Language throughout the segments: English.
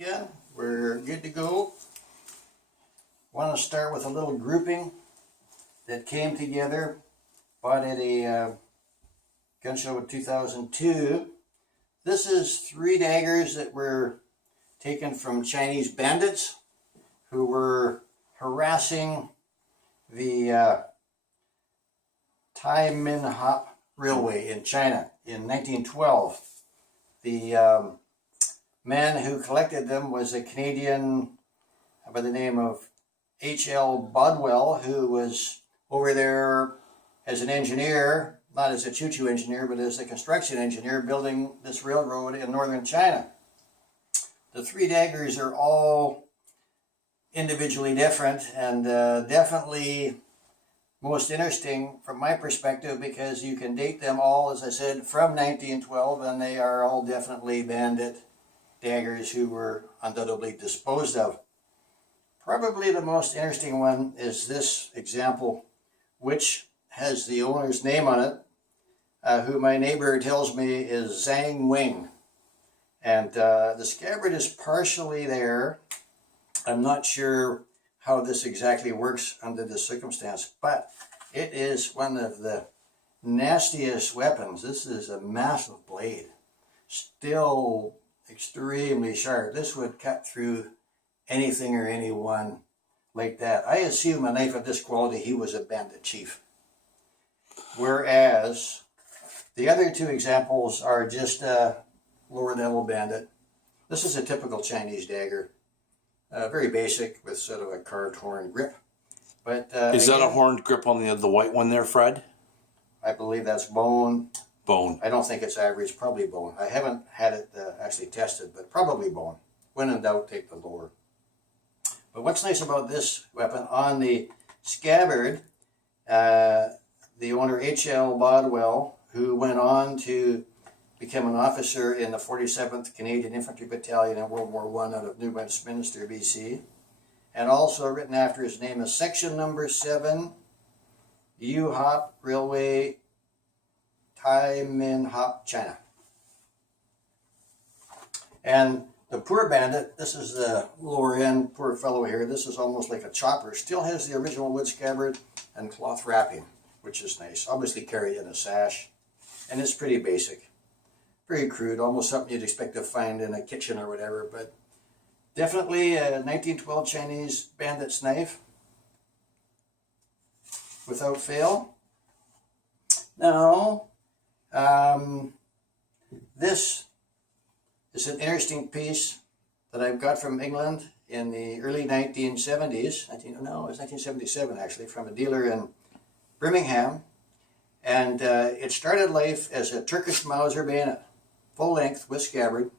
Again, we're good to go. Want to start with a little grouping that came together, bought at a gun show in 2002. This is 3 daggers that were taken from Chinese bandits who were harassing the Tai Min Hop Railway in China in 1912. The man who collected them was a Canadian by the name of H.L. Bodwell, who was over there as an engineer, not as a choo-choo engineer, but as a construction engineer building this railroad in northern China. The 3 daggers are all individually different and definitely most interesting from my perspective because you can date them all, as I said, from 1912, and they are all definitely bandit daggers who were undoubtedly disposed of. Probably the most interesting one is this example, which has the owner's name on it, who my neighbor tells me is Zhang Wing. And the scabbard is partially there. I'm not sure how this exactly works under this circumstance, but it is one of the nastiest weapons. This is a massive blade, still extremely sharp. This would cut through anything or anyone like that. I assume a knife of this quality, he was a bandit chief. Whereas the other 2 examples are just lower level bandit. This is a typical Chinese dagger. Very basic with sort of a carved horn grip. But is that a horned grip on the white one there, Fred? I believe that's bone. Bone. I don't think it's average, probably bone. I haven't had it actually tested, but probably bone. When in doubt, take the lower. But what's nice about this weapon, on the scabbard, the owner H.L. Bodwell, who went on to become an officer in the 47th Canadian Infantry Battalion in World War I out of New Westminster, BC, and also written after his name is Section Number 7, U-Hop Railway, Tai Min Hop, China. And the poor bandit, this is the lower end, poor fellow here, this is almost like a chopper, still has the original wood scabbard and cloth wrapping, which is nice. Obviously carried in a sash, and it's pretty basic. Very crude, almost something you'd expect to find in a kitchen or whatever, but definitely a 1912 Chinese bandit's knife, without fail. Now, this is an interesting piece that I've got from England in the early 1970s. It was 1977 actually, from a dealer in Birmingham. And it started life as a Turkish Mauser bayonet, full length with scabbard.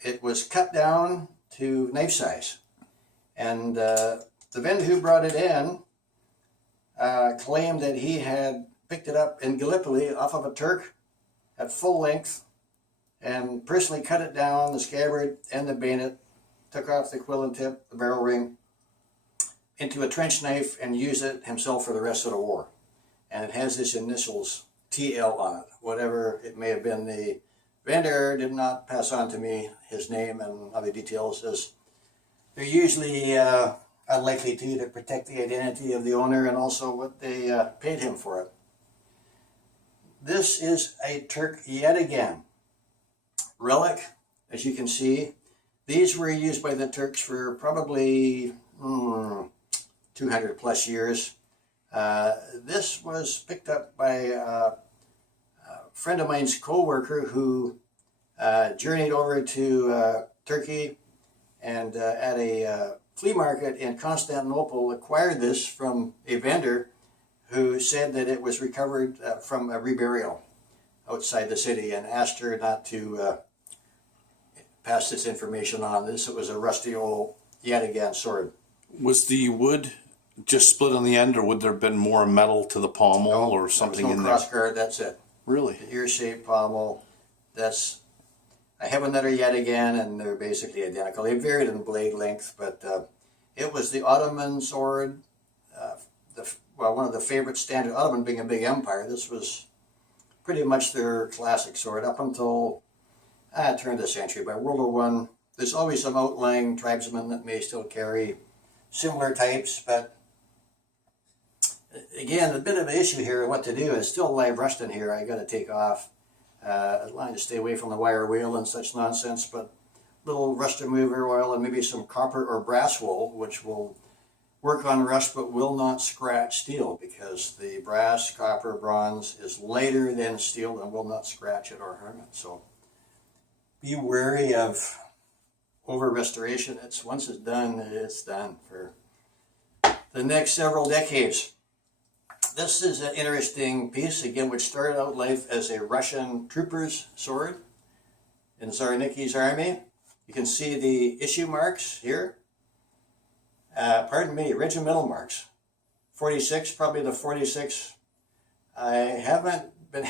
It was cut down to knife size. And the vendor who brought it in claimed that he had picked it up in Gallipoli off of a Turk at full length and personally cut it down, the scabbard and the bayonet, took off the quill and tip, the barrel ring, into a trench knife and used it himself for the rest of the war. And it has his initials TL on it. Whatever it may have been, the vendor did not pass on to me his name and other details, as they're usually unlikely to protect the identity of the owner and also what they paid him for it. This is a Turk yet again. Relic, as you can see. These were used by the Turks for probably 200 plus years. This was picked up by a friend of mine's co-worker who journeyed over to Turkey and at a flea market in Constantinople acquired this from a vendor who said that it was recovered from a reburial outside the city and asked her not to pass this information on. It was a rusty old, yet again, sword. Was the wood just split on the end, or would there have been more metal to the pommel or something in there? No cross guard, that's it. Really? The ear-shaped pommel, I have another yet again, and they're basically identical. They varied in blade length, but it was the Ottoman sword, one of the favorite standard, Ottoman being a big empire. This was pretty much their classic sword up until turn of the century. By World War I, There's always some outlying tribesmen that may still carry similar types, but again, a bit of an issue here, what to do. It's still live rust in here. I got to take off. I'd like to stay away from the wire wheel and such nonsense, but little rust remover oil and maybe some copper or brass wool, which will work on rust but will not scratch steel, because the brass, copper, bronze is lighter than steel and will not scratch it or harm it. So be wary of over restoration. Once it's done for the next several decades. This is an interesting piece, again, which started out life as a Russian trooper's sword in Tsar Niki's army. You can see the issue marks here. Pardon me, regimental marks. 46, probably the 46. I haven't been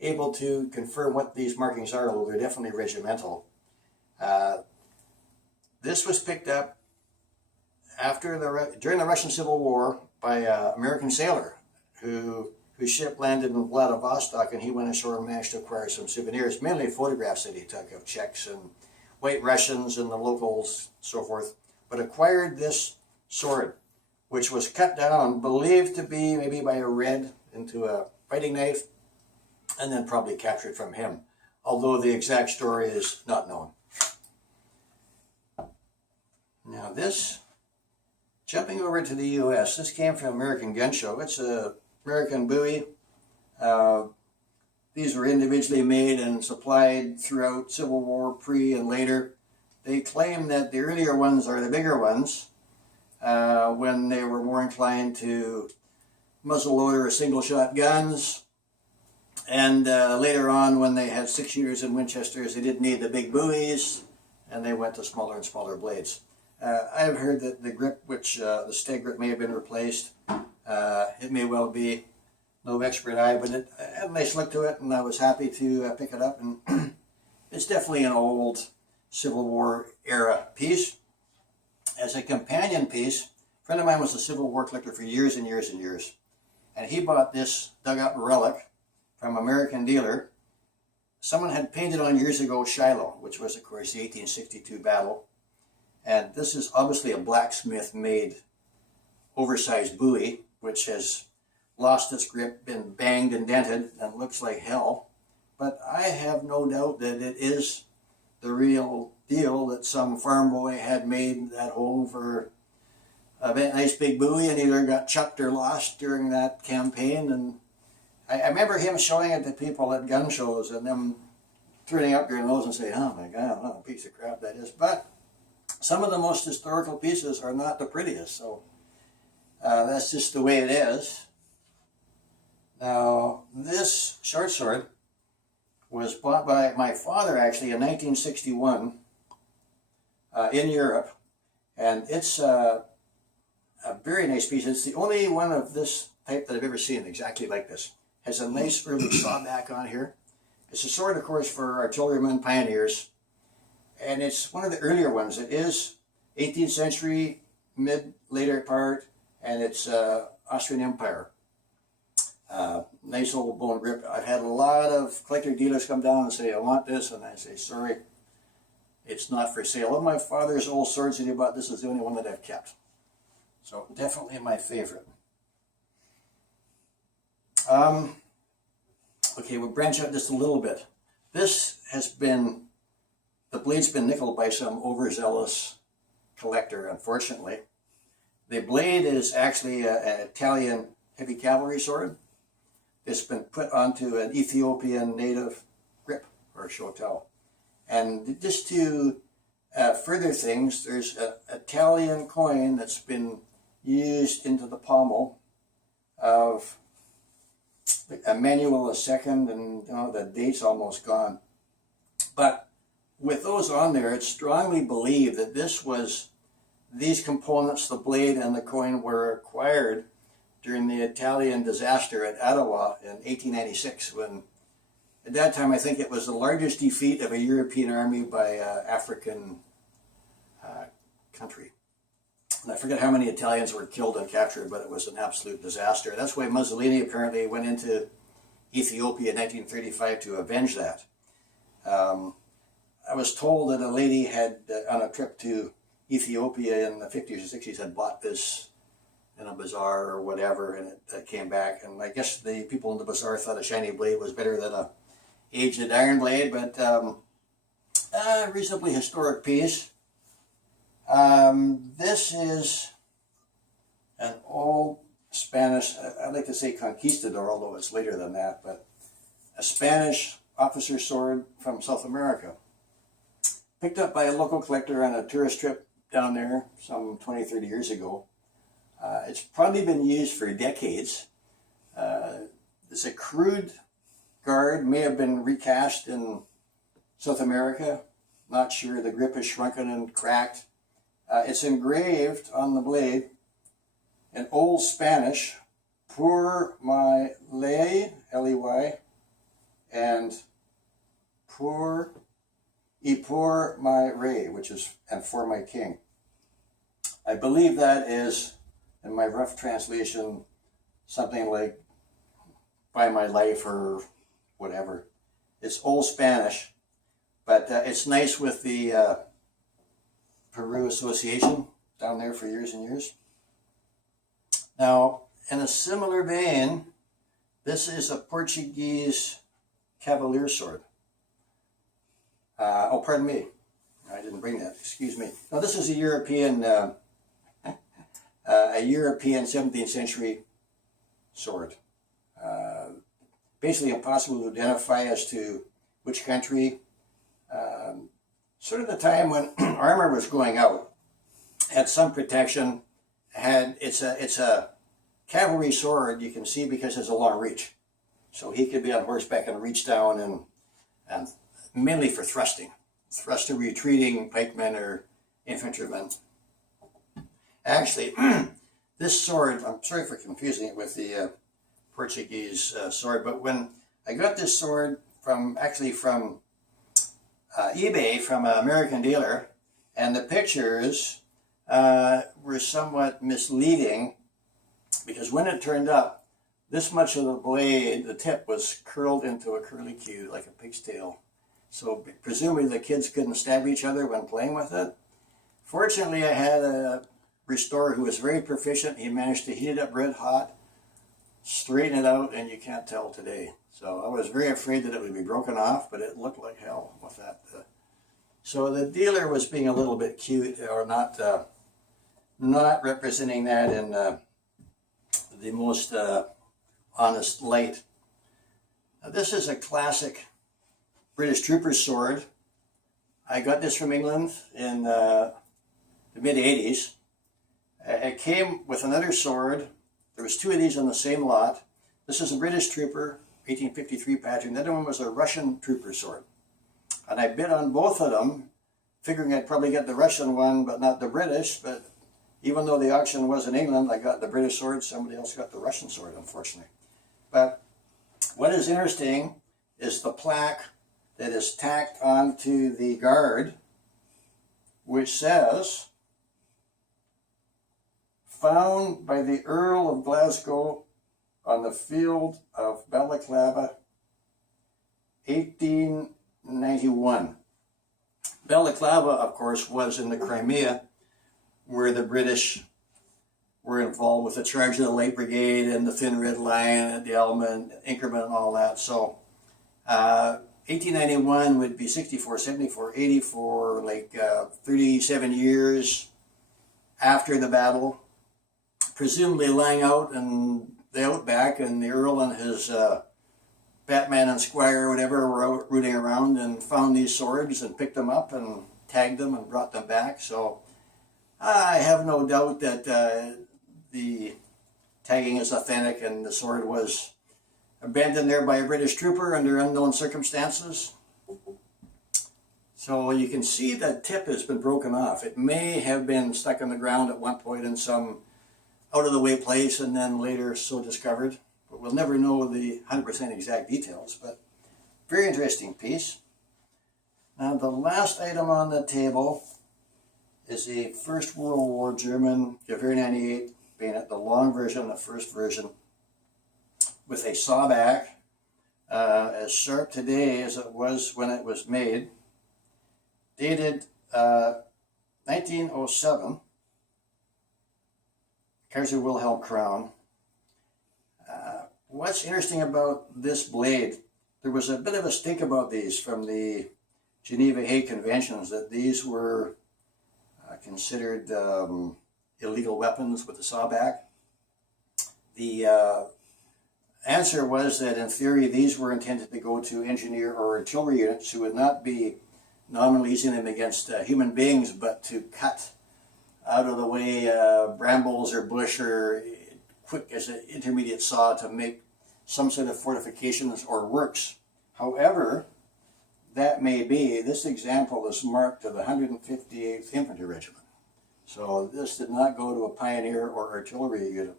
able to confirm what these markings are, although they're definitely regimental. This was picked up during the Russian Civil War by an American sailor whose ship landed in Vladivostok, and he went ashore and managed to acquire some souvenirs, mainly photographs that he took of Czechs and White Russians and the locals, so forth, but acquired this sword, which was cut down, believed to be maybe by a Red into a fighting knife, and then probably captured from him, although the exact story is not known. Now this, jumping over to the U.S., this came from American Gun Show. It's a American Bowie. These were individually made and supplied throughout Civil War, pre and later. They claim that the earlier ones are the bigger ones, when they were more inclined to muzzleloader or single-shot guns. And later on, when they had 6-shooters and Winchesters, they didn't need the big Bowies, and they went to smaller and smaller blades. I've heard that the grip, the steg grip may have been replaced. It may well be. No expert eye, but it had a nice look to it, and I was happy to pick it up. And it's definitely an old Civil War era piece. As a companion piece, a friend of mine was a Civil War collector for years and years and years, and he bought this dugout relic from an American dealer. Someone had painted on years ago Shiloh, which was, of course, the 1862 battle. And this is obviously a blacksmith-made oversized Bowie, which has lost its grip, been banged and dented, and looks like hell. But I have no doubt that it is the real deal, that some farm boy had made at home for a nice big Bowie and either got chucked or lost during that campaign. And I remember him showing it to people at gun shows and them turning up their nose and saying, "Oh my God, what a piece of crap that is." But some of the most historical pieces are not the prettiest, so that's just the way it is. Now, this short sword was bought by my father, actually, in 1961 in Europe, and it's a very nice piece. It's the only one of this type that I've ever seen exactly like this. Has a nice early sawback on here. It's a sword, of course, for artillerymen, pioneers, and it's one of the earlier ones. It is 18th century, later part, and it's Austrian Empire. Nice old bone grip. I've had a lot of collector dealers come down and say, "I want this," and I say, "Sorry, it's not for sale." Of my father's old swords that he bought, this is the only one that I've kept. So definitely my favorite. Okay, we'll branch out just a little bit. This has been, the blade's been nickeled by some overzealous collector, unfortunately. The blade is actually an Italian heavy cavalry sword. It's been put onto an Ethiopian native grip or shotel. And just to further things, there's an Italian coin that's been used into the pommel of Emmanuel II, and the date's almost gone. But with those on there, it's strongly believed that these components, the blade and the coin, were acquired during the Italian disaster at Ottawa in 1896, when at that time I think it was the largest defeat of a European army by an African country. And I forget how many Italians were killed and captured, but it was an absolute disaster. That's why Mussolini apparently went into Ethiopia in 1935 to avenge that. I was told that a lady had, on a trip to Ethiopia in the 50s or 60s, had bought this in a bazaar or whatever, and it came back. And I guess the people in the bazaar thought a shiny blade was better than a aged iron blade, but a reasonably historic piece. This is an old Spanish, I'd like to say conquistador, although it's later than that, but a Spanish officer sword from South America. Picked up by a local collector on a tourist trip down there some 20, 30 years ago. It's probably been used for decades. It's a crude guard, may have been recast in South America. Not sure, the grip is shrunken and cracked. It's engraved on the blade in Old Spanish, por my ley, L-E-Y, and por my rey, which is, and for my king. I believe that is, in my rough translation, something like by my life or whatever. It's Old Spanish, but it's nice with the Peru Association down there for years and years. Now, in a similar vein, this is a Portuguese cavalier sword. Oh, pardon me. I didn't bring that. Excuse me. Now, this is a European 17th century sword. Basically impossible to identify as to which country. Sort of the time when armor was going out, had some protection. It's a cavalry sword, you can see, because it's a long reach. So he could be on horseback and reach down, and mainly for thrusting to retreating pikemen or infantrymen. Actually, this sword, I'm sorry for confusing it with the Portuguese sword, but when I got this sword from eBay from an American dealer, and the pictures were somewhat misleading, because when it turned up, this much of the blade, the tip, was curled into a curlicue like a pig's tail. So presumably the kids couldn't stab each other when playing with it. Fortunately, I had a restorer who was very proficient. He managed to heat it up red hot, straighten it out, and you can't tell today. So I was very afraid that it would be broken off, but it looked like hell with that. So the dealer was being a little bit cute, or not representing that in the most honest light. Now, this is a classic British trooper's sword. I got this from England in the mid-80s. It came with another sword. There was two of these on the same lot. This is a British trooper, 1853 pattern. The other one was a Russian trooper sword. And I bid on both of them, figuring I'd probably get the Russian one, but not the British. But even though the auction was in England, I got the British sword. Somebody else got the Russian sword, unfortunately. But what is interesting is the plaque that is tacked onto the guard, which says, found by the Earl of Glasgow on the field of Balaclava, 1891. Balaclava, of course, was in the Crimea, where the British were involved with the charge of the Light Brigade and the Thin Red Line and the Element, Inkerman, and all that. So 1891 would be 64, 74, 84, like 37 years after the battle, presumably lying out in the outback, and the Earl and his Batman and Squire or whatever were out rooting around and found these swords and picked them up and tagged them and brought them back. So I have no doubt that the tagging is authentic and the sword was abandoned there by a British trooper under unknown circumstances. So you can see that tip has been broken off. It may have been stuck in the ground at one point in some out-of-the-way place and then later so discovered. But we'll never know the 100% exact details. But very interesting piece. Now the last item on the table is a First World War German Gewehr 98 bayonet, the long version, the first version, with a sawback, as sharp today as it was when it was made. dated 1907, Kaiser Wilhelm crown. What's interesting about this blade, there was a bit of a stink about these from the Geneva Hague Conventions, that these were considered illegal weapons with the sawback. The answer was that in theory these were intended to go to engineer or artillery units who would not be nominally using them against human beings, but to cut out of the way brambles or bush, or quick as an intermediate saw to make some sort of fortifications or works. However, that may be, this example is marked to the 158th Infantry Regiment. So this did not go to a pioneer or artillery unit.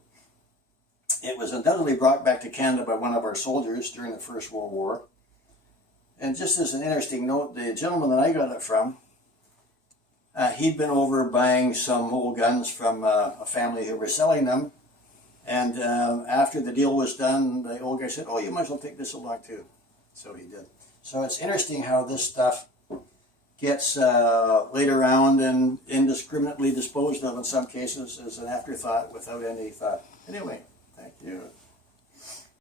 It was undoubtedly brought back to Canada by one of our soldiers during the First World War. And just as an interesting note, the gentleman that I got it from, he'd been over buying some old guns from a family who were selling them. And after the deal was done, the old guy said, "Oh, you might as well take this along too." So he did. So it's interesting how this stuff gets laid around and indiscriminately disposed of in some cases as an afterthought without any thought. Anyway, thank you.